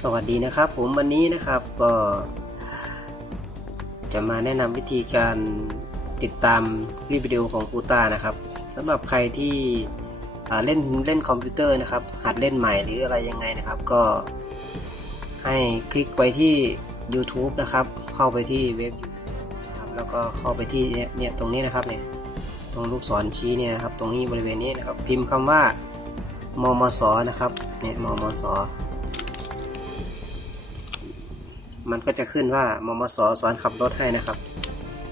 สวัสดีนะครับผมวันนี้นะครับก็จะมาแนะนำวิธีการติดตามคลิปวิดีโอของครูต้านะครับสำหรับใครที่เล่นเล่นคอมพิวเตอร์นะครับ หัดเล่นใหม่หรืออะไรยังไงนะครับ ก็ให้คลิกไปที่ YouTube นะครับ เข้าไปที่เว็บครับแล้วก็เข้าไปที่เนี่ยเนี่ยตรงนี้นะครับเนี่ยตรงลูกศรชี้เนี่ยนะครับ ตรงนี้บริเวณนี้นะครับ พิมพ์คำว่ามมสนะครับเนี่ยมมส มันก็จะขึ้นว่ามมสสอนขับรถให้นะครับ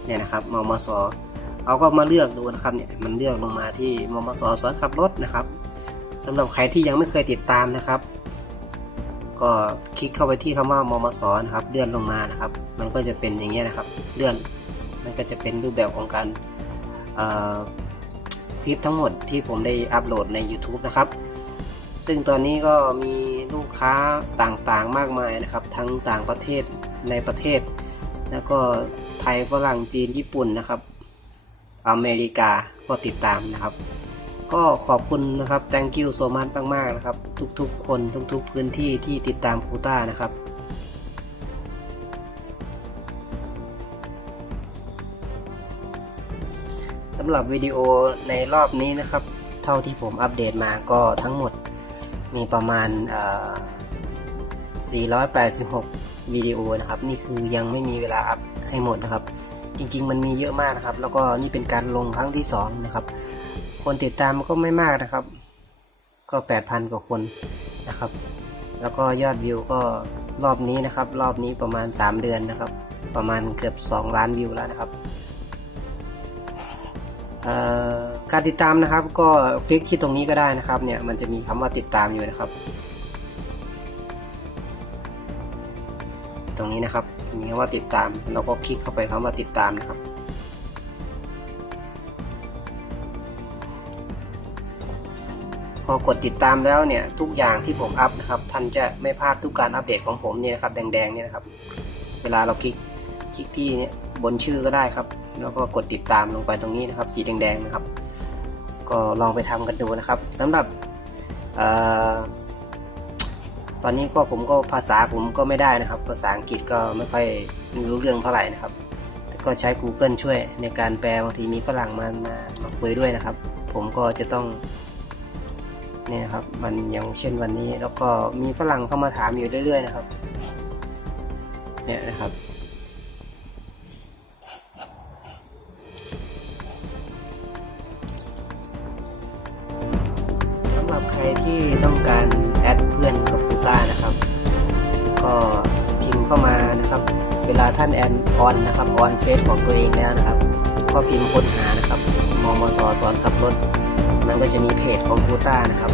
เนี่ยนะครับมมสเอาก็มาเลือกดูนะครับเนี่ยมันเลือกลงมาที่มมสสอนขับรถนะครับสำหรับใครที่ยังไม่เคยติดตามนะครับ ก็คลิกเข้าไปที่คำว่ามมสนะครับเลื่อนลงมานะครับ มันก็จะเป็นอย่างเงี้ยนะครับ เลื่อนมันก็จะเป็นรูปแบบของการคลิปทั้งหมดที่ผมได้อัปโหลดใน YouTube นะครับ ซึ่งตอนนี้ก็มีลูกค้าต่างๆมากมายนะครับ ทั้งต่างประเทศในประเทศ แล้วก็ไทยฝรั่งจีนญี่ปุ่นนะครับ อเมริกาก็ติดตามนะครับ ก็ขอบคุณนะครับ thank you so much มากๆนะครับ ทุกๆ คนทุกๆ พื้นที่ที่ติดตามคูต้านะครับสำหรับวิดีโอในรอบนี้นะครับ เท่าที่ผมอัปเดตมาก็ทั้งหมด มีประมาณ 486 วิดีโอนะครับ นี่คือยังไม่มีเวลาอัพให้หมดนะครับ จริง ๆ มันมีเยอะมากนะครับ แล้วก็นี่เป็นการลงครั้งที่ 2 นะครับ คนติดตามก็ไม่มากนะครับ ก็ 8,000 กว่าคนนะครับ แล้วก็ยอดวิวก็รอบนี้นะครับ รอบนี้ประมาณ 3 เดือนนะครับ ประมาณเกือบ 2 ล้านวิวแล้วนะครับ เอ่อ การติดตามนะครับ ก็คลิกที่ตรงนี้ก็ได้นะครับเนี่ยมันจะมีคำว่าติดตามอยู่นะครับ ตรงนี้นะครับมีคำว่าติดตามเราก็คลิกเข้าไปคำว่าติดตามนะครับพอกดติดตามแล้วเนี่ยทุกอย่างที่ผมอัพนะครับท่านจะไม่พลาดทุกการอัปเดตของผมเนี่ยนะครับแดงๆเนี่ยนะครับ เวลาเราคลิกคลิกที่เนี่ยบนชื่อก็ได้ครับ แล้วก็กดติดตามลงไปตรงนี้นะครับ สีแดงๆนะครับ ก็ลองไปทำกันดูนะครับสำหรับออตอนนี้ก็ผมก็ภาษาผมก็ไม่ได้นะครับ ภาษาอังกฤษก็ไม่ค่อยรู้เรื่องเท่าไหร่นะครับก็ใช้ Google ช่วยในการแปลบางทีมีฝรั่งมามามาคุยด้วยนะครับ ผมก็จะต้องเนี่ยนะครับมันอย่างเช่นวันนี้ แล้วก็มีฝรั่งเข้ามาถามอยู่เรื่อย ๆ นะครับ เนี่ยนะครับ ใครที่ต้องการแอดเพื่อนกับกูต้านะครับ ก็พิมพ์เข้ามานะครับ เวลาท่านแอนออนนะครับออนเฟซของตัวเองแล้วนะครับ ก็พิมพ์ค้นหานะครับมมสสอนขับรถ มันก็จะมีเพจของกูต้านะครับ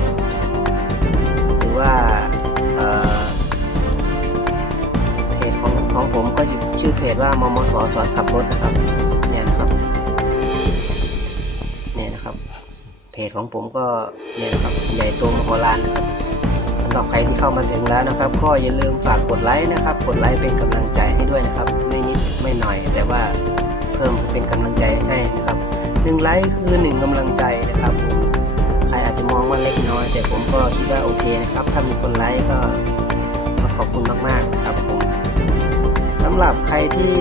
หรือว่าเเพจของของผมก็จะชื่อเพจว่ามมสสอนขับรถนะครับเนี่ยนะครับเนี่ยนะครับ เพจของผมก็ นี่นะครับใหญ่โตมโหฬารนะครับสำหรับใครที่เข้ามาถึงแล้วนะครับ ก็อย่าลืมฝากกดไลค์นะครับ กดไลค์เป็นกำลังใจให้ด้วยนะครับ ไม่นิดไม่หน่อย แต่ว่าเพิ่มเป็นกำลังใจให้นะครับหนึ่งไลค์คือหนึ่งกำลังใจนะครับผมใครอาจจะมองว่าเล็กน้อย แต่ผมก็คิดว่าโอเคนะครับ ถ้ามีคนไลค์ก็ขอบคุณมากๆนะครับผมำหรับใครที่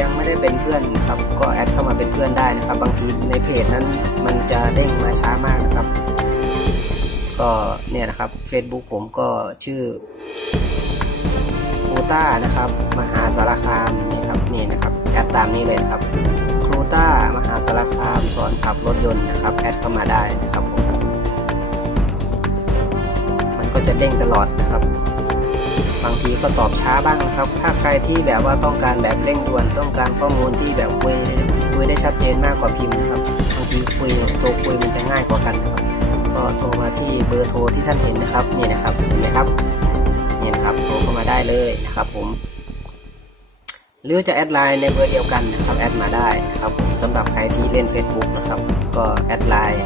ยังไม่ได้เป็นเพื่อนนะครับก็แอดเข้ามาเป็นเพื่อนได้นะครับ บางทีในเพจนั้นมันจะเด้งมาช้ามากนะครับ ก็เนี่ยนะครับ Facebook ผมก็ชื่อครูต้านะครับ มหาสารคามนี่ครับนี่นะครับแอดตามนี้เลยนะครับครูต้ามหาสารคามสอนขับรถยนต์นะครับแอดเข้ามาได้นะครับผมมันก็จะเด้งตลอดนะครับ บางทีก็ตอบช้าบ้างนะครับ ถ้าใครที่แบบว่าต้องการแบบเร่งด่วน ต้องการข้อมูลที่แบบคุยคุยได้ชัดเจนมากกว่าพิมพ์นะครับ บางทีคุยโทรคุยมันจะง่ายกว่ากันนะครับ ก็โทรมาที่เบอร์โทรที่ท่านเห็นนะครับ นี่นะครับเห็นไหมครับนี่นะครับโทรเข้ามาได้เลยนะครับผม หรือจะแอดไลน์ในเบอร์เดียวกันนะครับ แอดมาได้นะครับผมสำหรับใครที่เล่น Facebook นะครับ ก็แอดไลน์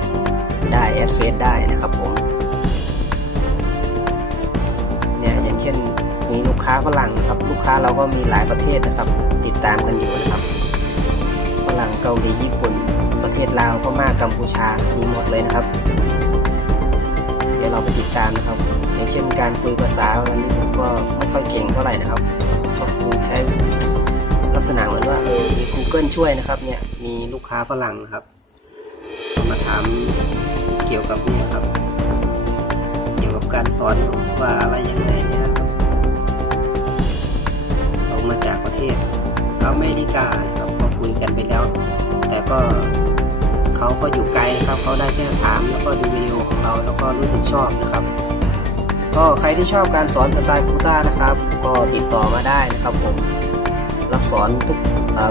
ได้แอดเฟซได้นะครับผม มีลูกค้าฝรั่งนะครับ ลูกค้าเราก็มีหลายประเทศนะครับ ติดตามกันอยู่นะครับฝรั่งเกาหลีญี่ปุ่น ประเทศลาวพม่ากัมพูชามีหมดเลยนะครับ เดี๋ยวเราไปติดตามนะครับ อย่างเช่นการคุยภาษาวันนี้ผมก็ไม่ค่อยเก่งเท่าไหร่นะครับก็คงใช้ลักษณะเหมือนว่าเออมี Google ช่วยนะครับเนี่ยมีลูกค้าฝรั่งนะครับ มาถามเกี่ยวกับเนี่ยครับ เกี่ยวกับการสอนว่าอะไรยังไงเนี่ย มาจากประเทศอเมริกานะครับก็คุยกันไปแล้ว แต่ก็เขาก็อยู่ไกลนะครับเขาได้แค่ถามแล้วก็ดูวิดีโอของเราแล้วก็รู้สึกชอบนะครับ ก็ใครที่ชอบการสอนสไตล์ครูต้านะครับ ก็ติดต่อมาได้นะครับผมรับสอนทุก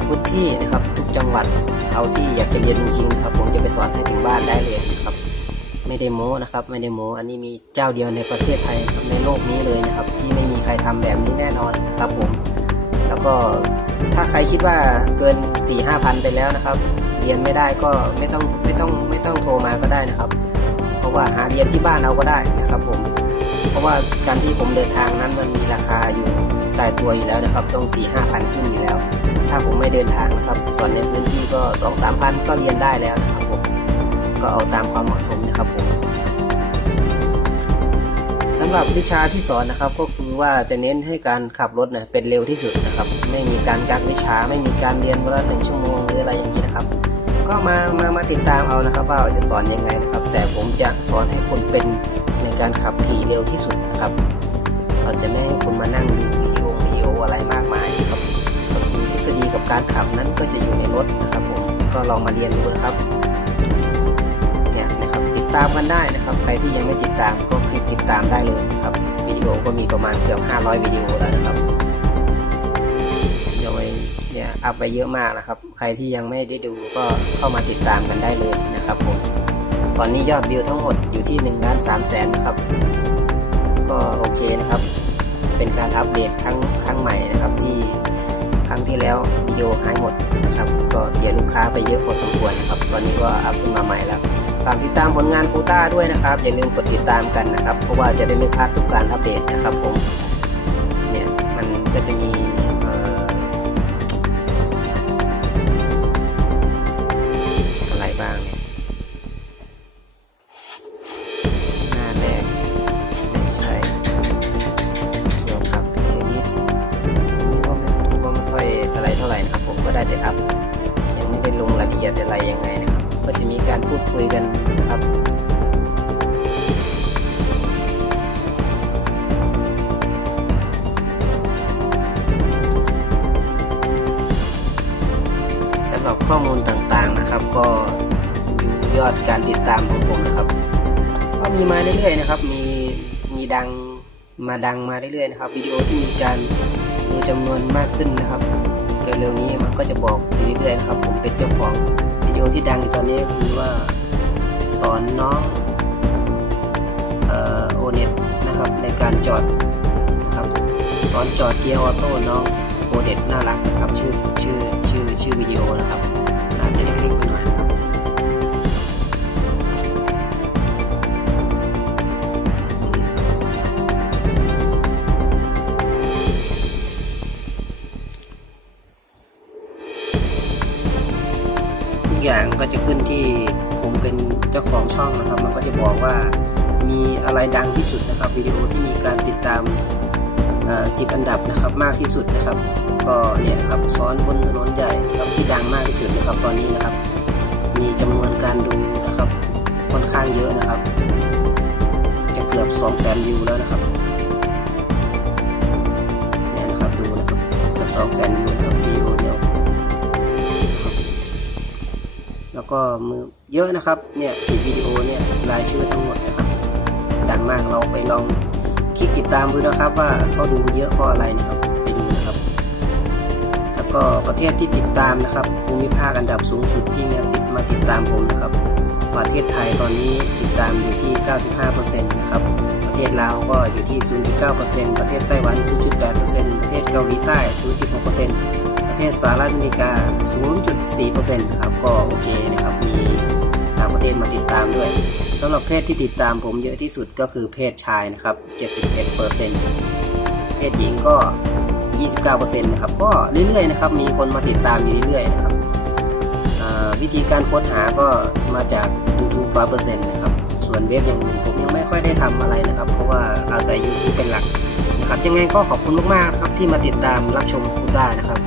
พื้นที่นะครับ ทุกจังหวัดเอาที่อยากจะเรียนจริงๆนะครับ ผมจะไปสอนให้ถึงบ้านได้เลยนะครับ ไม่ได้โม้นะครับ ไม่ได้โม้อันนี้มีเจ้าเดียวในประเทศไทยในโลกนี้เลยนะครับ ที่ไม่มีใครทำแบบนี้แน่นอนครับผม ก็ถ้าใครคิดว่าเกิน4ี่ห้าพันไปแล้วนะครับ เรียนไม่ได้ก็ไม่ต้องไม่ต้องไม่ต้องโทรมาก็ได้นะครับ เพราะว่าหาเรียนที่บ้านเอาก็ได้นะครับผม เพราะว่าการที่ผมเดินทางนั้นมันมีราคาอยู่ตายตัวอยู่แล้วนะครับ ต้อง4ี่ห้าพันขึ้นอยู่แล้ว ถ้าผมไม่เดินทางนะครับสอนในพื้นที่ก็สองสามพันก็เรียนได้แล้วนะครับผม ก็เอาตามความเหมาะสมนะครับผม สำหรับวิชาที่สอนนะครับก็คือว่าจะเน้นให้การขับรถเนี่ยเป็นเร็วที่สุดนะครับ ไม่มีการกักวิชาไม่มีการเรียนวันละหนึ่งชั่วโมงหรืออะไรอย่างนี้นะครับ ก็มามามาติดตามเอานะครับ ว่าจะสอนยังไงนะครับ แต่ผมจะสอนให้คนเป็นในการขับขี่เร็วที่สุดนะครับเราจะไม่ให้คุณมานั่งดูวิดีโอวิดีโออะไรมากมายนะครับก็คือทฤษฎีกับการขับนั้นก็จะอยู่ในรถนะครับผมก็ลองมาเรียนดูนะครับ ตามกันได้นะครับ ใครที่ยังไม่ติดตามก็คลิกติดตามได้เลยนะครับวิดีโอก็มีประมาณเกือบ 500วิดีโอแล้วนะครับเดี๋ยวเนี่ยอัพไปเยอะมากนะครับ ใครที่ยังไม่ได้ดูก็เข้ามาติดตามกันได้เลยนะครับผมตอนนี้ยอดวิวทั้งหมดอยู่ที่1ล้าน3แสนนะครับ ก็โอเคนะครับ เป็นการอัปเดตครั้งครั้งใหม่นะครับที่ครั้งที่แล้ววิดีโอหายหมดนะครับ ก็เสียลูกค้าไปเยอะพอสมควรนะครับ ตอนนี้ก็อัพขึ้นมาใหม่แล้ว ฝากติดตามผลงานคูต้าด้วยนะครับ อย่าลืมกดติดตามกันนะครับ เพราะว่าจะได้ไม่พลาดทุกการอัปเดตนะครับผม เนี่ย มันก็จะมี ข้อมูลต่างๆนะครับ ก็อยู่ยอดการติดตามของผมนะครับ ก็มีมาเรื่อยๆนะครับ มีมีดังมาดังมาเรื่อยๆนะครับวิดีโอที่มีการดูจำนวนมากขึ้นนะครับเร็วๆนี้มันก็จะบอกเรื่อยๆนะครับ ผมเป็นเจ้าของวิดีโอที่ดังอยู่ตอนนี้ก็คือว่าสอนน้องโอเน็ตนะครับในการจอดนะครับสอนจอดเกียร์ออโต้น้องโอเน็ตน่ารักนะครับชื่อชื่อชื่อชื่อวิดีโอนะครับ จะเล็กๆไปหน่อยนะครับทุกอย่างก็จะขึ้นที่ผมเป็นเจ้าของช่องนะครับ มันก็จะบอกว่ามีอะไรดังที่สุดนะครับวิดีโอที่มีการติดตาม สิบอันดับนะครับมากที่สุดนะครับ ก็เนี่ยนะครับสอนบนถนนใหญ่นะครับที่ดังมากที่สุดนะครับตอนนี้นะครับ มีจำนวนการดูนะครับค่อนข้างเยอะนะครับ จะเกือบ2 0 0 0 0 0วิวแล้วนะครับเนี่ยนะครับดูนะครับเกือบ2 0 0 0 0 0วิวนะครับวิดีโอเดียวแล้วก็มือเยอะนะครับเนี่ยสิวิดีโอเนี่ยรายชื่อทั้งหมดนะครับดังมากเราไปลอง คลิกติดตามดูนะครับว่าเขาดูเยอะเพราะอะไรนะครับไปดูนะครับ แล้วก็ประเทศที่ติดตามนะครับภูมิภาคอันดับสูงสุดที่มาติดมาติดตามผมนะครับ ประเทศไทยตอนนี้ติดตามอยู่ที่ 95%นะครับประเทศลาวก็อยู่ที่ 0.9%ประเทศไต้หวัน 0.8%ประเทศเกาหลีใต้ 0.6%ประเทศสหรัฐอเมริกา 0.4%นะครับก็โอเคนะครับมีต่างประเทศมาติดตามด้วย สำหรับเพศที่ติดตามผมเยอะที่สุดก็คือเพศชายนะครับ 71%เพศหญิงก็ 29%นะครับ ก็เรื่อยๆนะครับ มีคนมาติดตามอยู่เรื่อยๆนะครับ วิธีการค้นหาก็มาจาก YouTube 100%นต์นะครับสส่วนเว็บอย่างอื่นผมยังไม่ค่อยได้ทำอะไรนะครับ เพราะว่าอาศัย YouTube เป็นหลักนะครับ ยังไงก็ขอบคุณมากๆครับที่มาติดตามรับชมกูต้านะครับ